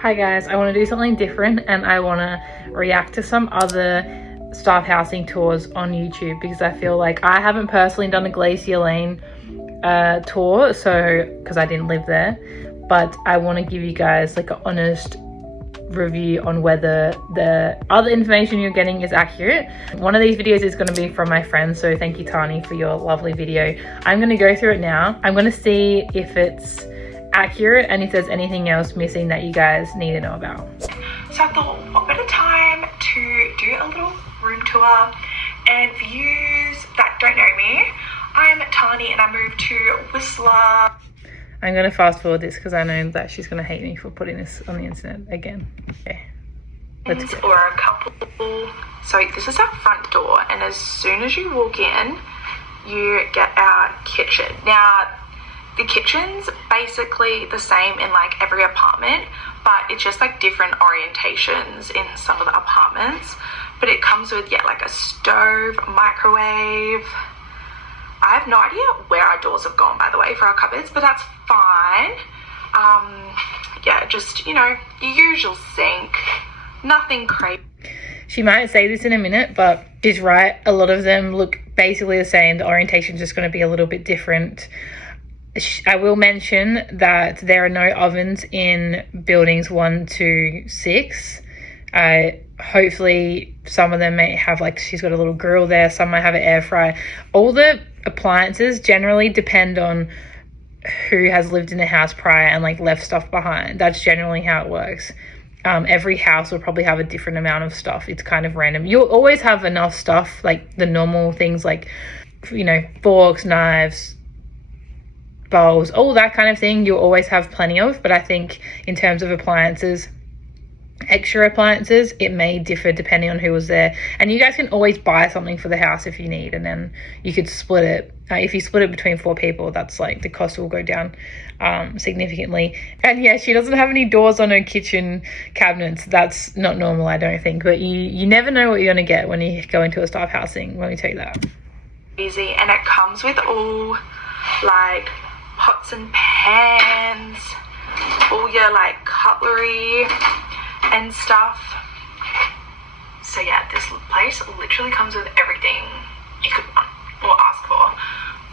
Hi guys, I want to do something different and I want to react to some other staff housing tours on YouTube because I feel like I haven't personally done a Glacier Lane tour, so because I didn't live there, but I want to give you guys like an honest review on whether the other information you're getting is accurate. One of these videos is going to be from my friend, so thank you Tani for your lovely video. I'm going to go through it now. I'm going to see if it's accurate and if there's anything else missing that you guys need to know about. So I thought, what better time to do a little room tour. And for yous that don't know me, I'm Tani and I moved to Whistler. I'm going to fast forward this because I know that she's going to hate me for putting this on the internet again. Okay, let's go. Or a couple. So this is our front door, and as soon as you walk in, you get our kitchen. Now, the kitchen's basically the same in like every apartment, but it's just like different orientations in some of the apartments. But it comes with, yeah, like a stove, microwave. I have no idea where our doors have gone, by the way, for our cupboards, but that's fine. Yeah, just, you know, your usual sink, nothing crazy. She might say this in a minute, but she's right. A lot of them look basically the same. The orientation's just going to be a little bit different. I will mention that there are no ovens in buildings 1 to 6. Hopefully some of them may have, like, she's got a little grill there, some might have an air fryer. All the appliances generally depend on who has lived in the house prior and like left stuff behind. That's generally how it works. Every house will probably have a different amount of stuff. It's kind of random. You'll always have enough stuff, like the normal things like, you know, forks, knives, bowls, all that kind of thing you'll always have plenty of. But I think in terms of appliances, extra appliances, it may differ depending on who was there. And you guys can always buy something for the house if you need, and then you could split it. If you split it between 4 people, that's like the cost will go down significantly. And yeah, she doesn't have any doors on her kitchen cabinets. That's not normal, I don't think, but you never know what you're going to get when you go into a staff housing, let me tell you that. Easy, and it comes with all like pots and pans, all your like cutlery and stuff. So yeah, this place literally comes with everything you could want or ask for.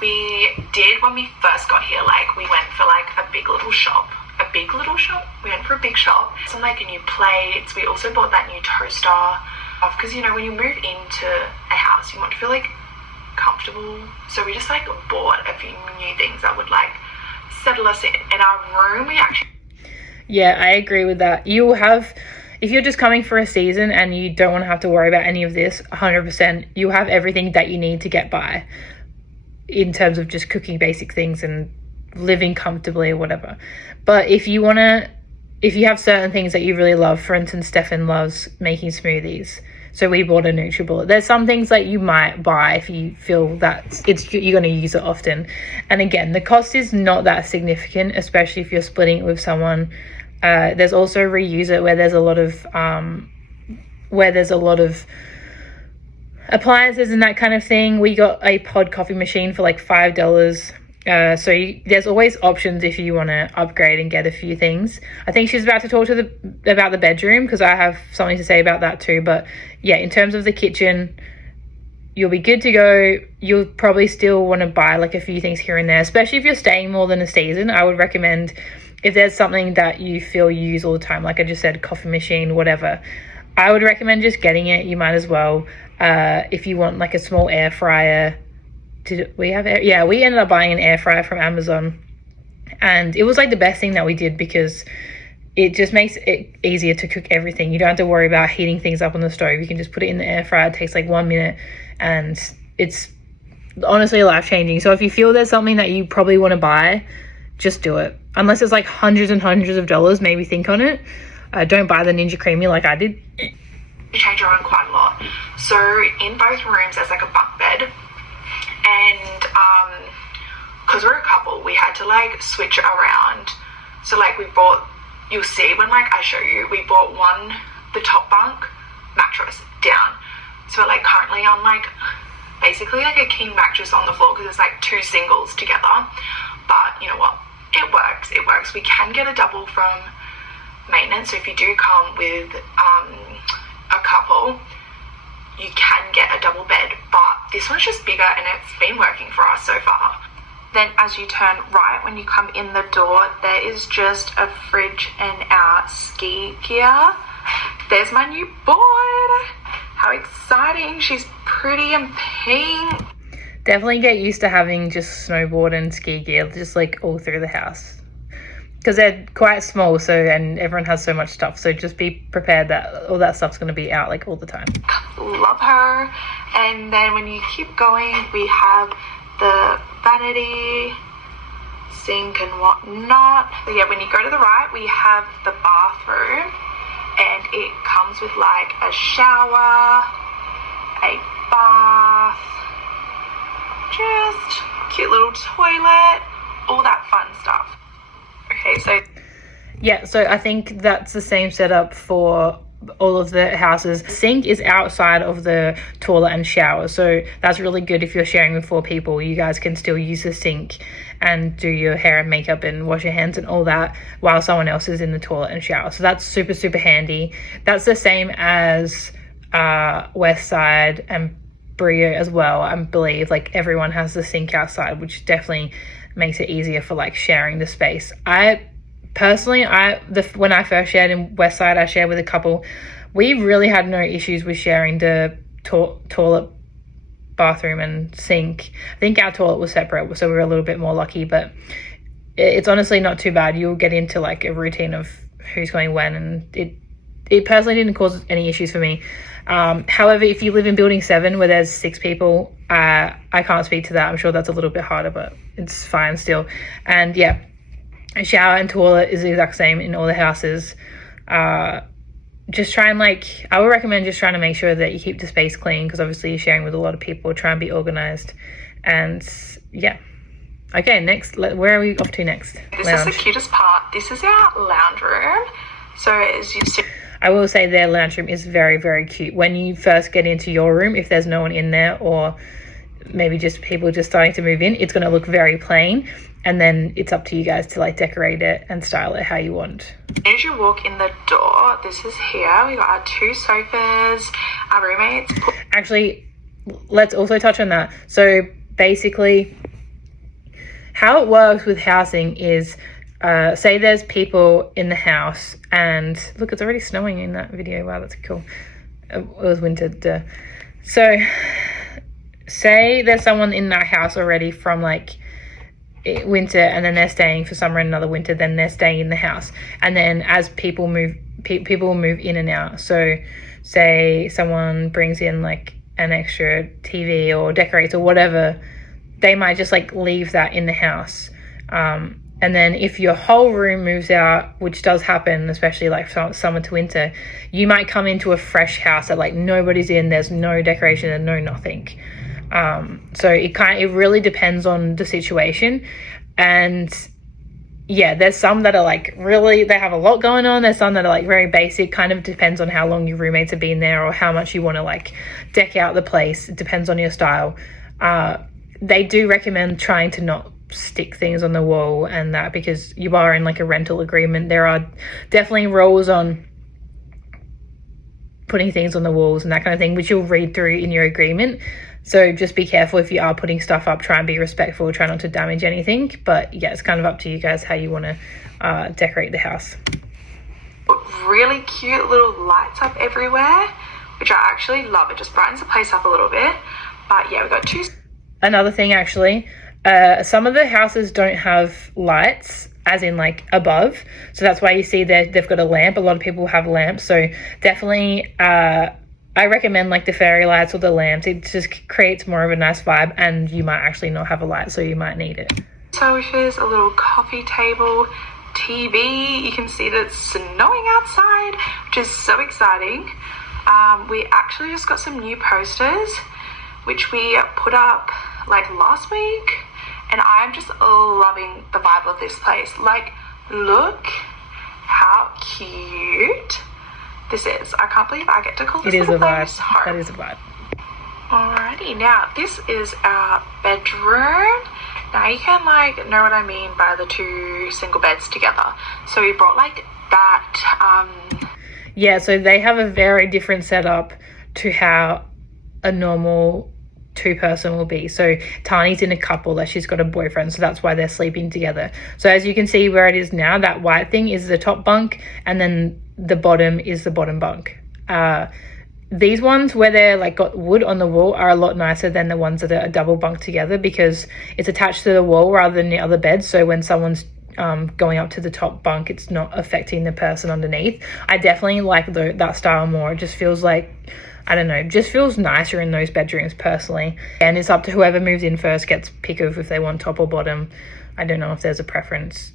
We did, when we first got here, like we went for like a big little shop. We went for a big shop, some like new plates. We also bought that new toaster, because you know when you move into a house you want to feel like comfortable, so we just like bought a few new things that would like settle us in our room. We actually, yeah, I agree with that. You'll have, if you're just coming for a season and you don't want to have to worry about any of this, 100%, you have everything that you need to get by in terms of just cooking basic things and living comfortably or whatever. But if you have certain things that you really love, for instance, Stefan loves making smoothies, so we bought a NutriBullet. There's some things that you might buy if you feel that you're going to use it often. And again, the cost is not that significant, especially if you're splitting it with someone. There's also Reuse It, where there's a lot of appliances and that kind of thing. We got a pod coffee machine for like $5. There's always options if you want to upgrade and get a few things. I think she's about to talk about the bedroom, because I have something to say about that too. But yeah, in terms of the kitchen, you'll be good to go. You'll probably still want to buy like a few things here and there, especially if you're staying more than a season. I would recommend, if there's something that you feel you use all the time, like I just said, coffee machine, whatever, I would recommend just getting it. You might as well. If you want like a small air fryer, we ended up buying an air fryer from Amazon, and it was like the best thing that we did because it just makes it easier to cook everything. You don't have to worry about heating things up on the stove. You can just put it in the air fryer. It takes like 1 minute, and it's honestly life-changing. So if you feel there's something that you probably want to buy, just do it. Unless it's like hundreds and hundreds of dollars, maybe think on it. Don't buy the Ninja Creamy like I did. You change your own quite a lot. So in both rooms there's like a bunk bed, and because we're a couple, we had to like switch it around. So like we bought, you'll see when like I show you, we bought the top bunk mattress down, so we're like currently on like basically like a king mattress on the floor, because it's like 2 singles together. But you know what, it works. We can get a double from maintenance. So if you do come with a couple, you can get a double bed, but this one's just bigger and it's been working for us so far. Then as you turn right, when you come in the door, there is just a fridge and our ski gear. There's my new board. How exciting. She's pretty and pink. Definitely get used to having just snowboard and ski gear just like all through the house, because they're quite small, so, and everyone has so much stuff, so just be prepared that all that stuff's going to be out like all the time. Love her. And then when you keep going, we have the vanity, sink and whatnot. So yeah, when you go to the right, we have the bathroom, and it comes with like a shower, a bath, just cute little toilet, all that fun stuff. Okay, so yeah, so I think that's the same setup for all of the houses. Sink is outside of the toilet and shower, so that's really good if you're sharing with 4 people. You guys can still use the sink and do your hair and makeup and wash your hands and all that while someone else is in the toilet and shower. So that's super, super handy. That's the same as West Side and Brio as well. I believe like everyone has the sink outside, which definitely makes it easier for like sharing the space. I personally, when I first shared in West Side, I shared with a couple. We really had no issues with sharing the toilet, bathroom and sink. I think our toilet was separate, so we were a little bit more lucky, but it's honestly not too bad. You'll get into like a routine of who's going when, and it personally didn't cause any issues for me. However, if you live in building 7 where there's 6 people, I can't speak to that. I'm sure that's a little bit harder, but it's fine still. And yeah, a shower and toilet is the exact same in all the houses. Just try and I would recommend just trying to make sure that you keep the space clean, because obviously you're sharing with a lot of people. Try and be organized. And yeah. Okay, next, where are we off to next? This is the cutest part. This is our lounge room. So as you see, I will say their lounge room is very, very cute. When you first get into your room, if there's no one in there, or maybe just people just starting to move in, it's going to look very plain. And then it's up to you guys to like decorate it and style it how you want. As you walk in the door, this is here. We got our 2 sofas, our roommates. Actually, let's also touch on that. So basically, how it works with housing is, say there's people in the house, and look, it's already snowing in that video. Wow, that's cool. It was winter. Duh. So say there's someone in that house already from like winter, and then they're staying for summer and another winter, then they're staying in the house. And then as people move, people will move in and out. So say someone brings in like an extra TV or decorates or whatever, they might just like leave that in the house. And then if your whole room moves out, which does happen, especially like summer to winter, you might come into a fresh house that like nobody's in, there's no decoration and no nothing. So it really depends on the situation. And yeah, there's some that are like really, they have a lot going on. There's some that are like very basic, kind of depends on how long your roommates have been there or how much you want to like deck out the place. It depends on your style. They do recommend trying to not stick things on the wall and that, because you are in like a rental agreement. There are definitely rules on putting things on the walls and that kind of thing, which you'll read through in your agreement. So just be careful if you are putting stuff up. Try and be respectful. Try not to damage anything. But yeah, it's kind of up to you guys how you want to decorate the house. Really cute little lights up everywhere, which I actually love. It just brightens the place up a little bit. But yeah, we got 2. Another thing, actually, some of the houses don't have lights, as in like above. So that's why you see they've got a lamp. A lot of people have lamps. So definitely, I recommend like the fairy lights or the lamps. It just creates more of a nice vibe, and you might actually not have a light, so you might need it. So here's a little coffee table, TV. You can see that it's snowing outside, which is so exciting. We actually just got some new posters, which we put up like last week, and I'm just loving the vibe of this place. Like, look how cute this is. I can't believe I get to call this little place home. That is a vibe. Alrighty, now this is our bedroom. Now you can like know what I mean by the 2 single beds together. So we brought like that. Yeah, so they have a very different setup to how a normal two-person will be. So Tani's in a couple, that she's got a boyfriend, so that's why they're sleeping together. So as you can see where it is now, that white thing is the top bunk, and then the bottom is the bottom bunk. These ones where they're like got wood on the wall are a lot nicer than the ones that are double bunk together, because it's attached to the wall rather than the other bed. So when someone's going up to the top bunk, it's not affecting the person underneath. I definitely like that style more. It just feels like, I don't know, just feels nicer in those bedrooms personally. And it's up to whoever moves in first gets pick of if they want top or bottom. I don't know if there's a preference.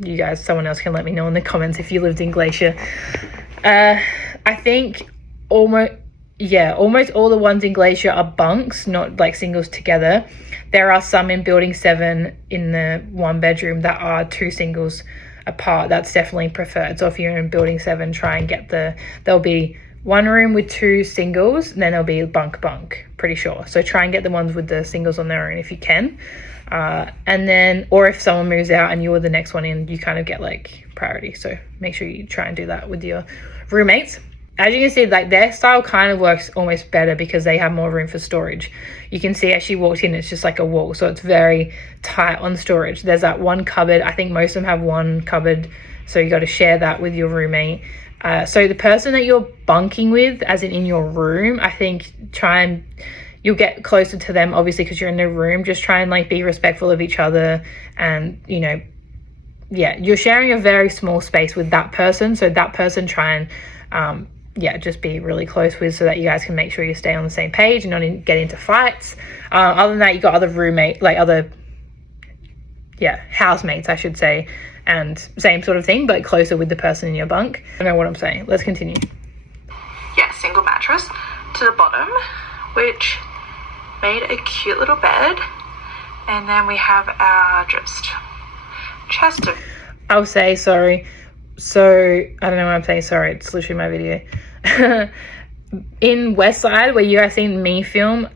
You guys, someone else can let me know in the comments if you lived in Glacier. I think almost all the ones in Glacier are bunks, not like singles together. There are some in building 7 in the one bedroom that are 2 singles apart. That's definitely preferred. So if you're in building 7, try and get there'll be one room with 2 singles, and then there'll be bunk, pretty sure. So try and get the ones with the singles on their own if you can. And then, or if someone moves out and you're the next one in, you kind of get like priority. So make sure you try and do that with your roommates. As you can see, like their style kind of works almost better because they have more room for storage. You can see as she walked in, it's just like a wall. So it's very tight on storage. There's that one cupboard. I think most of them have one cupboard. So you got to share that with your roommate. So the person that you're bunking with, as in your room, I think you'll get closer to them, obviously, because you're in the room. Just try and like be respectful of each other. And, you know, yeah, you're sharing a very small space with that person. So that person try and, just be really close with, so that you guys can make sure you stay on the same page and not get into fights. Other than that, you got other housemates, I should say, and same sort of thing, but closer with the person in your bunk. I don't know what I'm saying. Let's continue. Yeah, single mattress to the bottom, which made a cute little bed. And then we have our just chest of... I'll say sorry. So I don't know why I'm saying sorry. It's literally my video. In Westside, where you guys seen me film,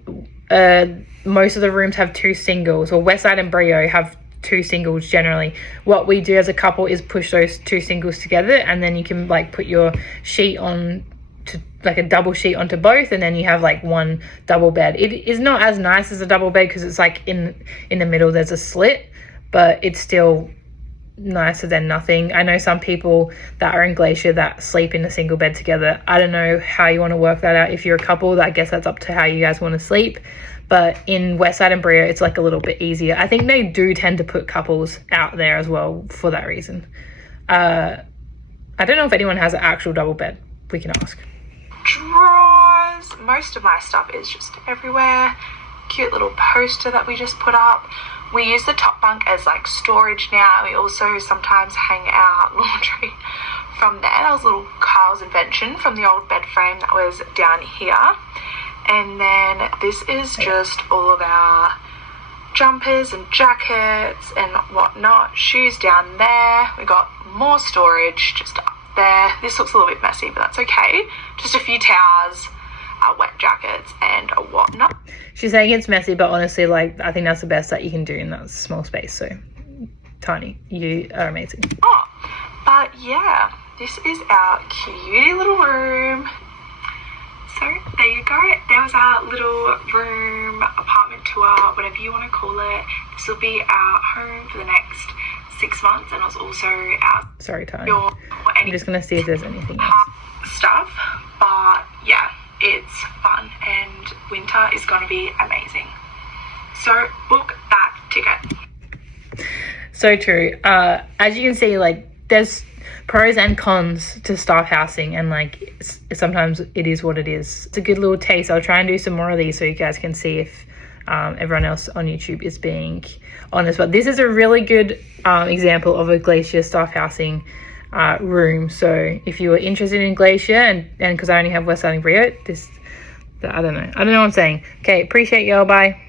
most of the rooms have 2 singles, or Westside and Brio have 2 singles generally. What we do as a couple is push those 2 singles together, and then you can like put your sheet on to like a double sheet onto both, and then you have like one double bed. It is not as nice as a double bed because it's like in the middle there's a slit, but it's still nicer than nothing. I know some people that are in Glacier that sleep in a single bed together. I don't know how you want to work that out. If you're a couple, I guess that's up to how you guys want to sleep. But in Westside and Brio, it's like a little bit easier. I think they do tend to put couples out there as well for that reason. I don't know if anyone has an actual double bed. We can ask. Drawers. Most of my stuff is just everywhere. Cute little poster that we just put up. We use the top bunk as like storage now. We also sometimes hang out laundry from there. That was a little Carl's invention from the old bed frame that was down here. And then this is just all of our jumpers and jackets and whatnot. Shoes down there. We got more storage just up there. This looks a little bit messy, but that's okay. Just a few towels, wet jackets and whatnot. She's saying it's messy, but honestly, like, I think that's the best that you can do in that small space. So, Tani, you are amazing. Oh, but yeah, this is our cutie little room. So there you go. There was our little room, apartment tour, whatever you want to call it. This will be our home for the next 6 months, and it's also our... Sorry, Tani. I'm just going to see if there's anything else. Stuff, but yeah. It's fun, and winter is going to be amazing. So book that ticket. So true. As you can see, like, there's pros and cons to staff housing, and like sometimes it is what it is. It's a good little taste. I'll try and do some more of these so you guys can see if everyone else on YouTube is being honest. But this is a really good example of a Glacier staff housing room. So if you are interested in Glacier, and because I only have Westside and Brio, I don't know what I'm saying. Okay, appreciate y'all. Bye.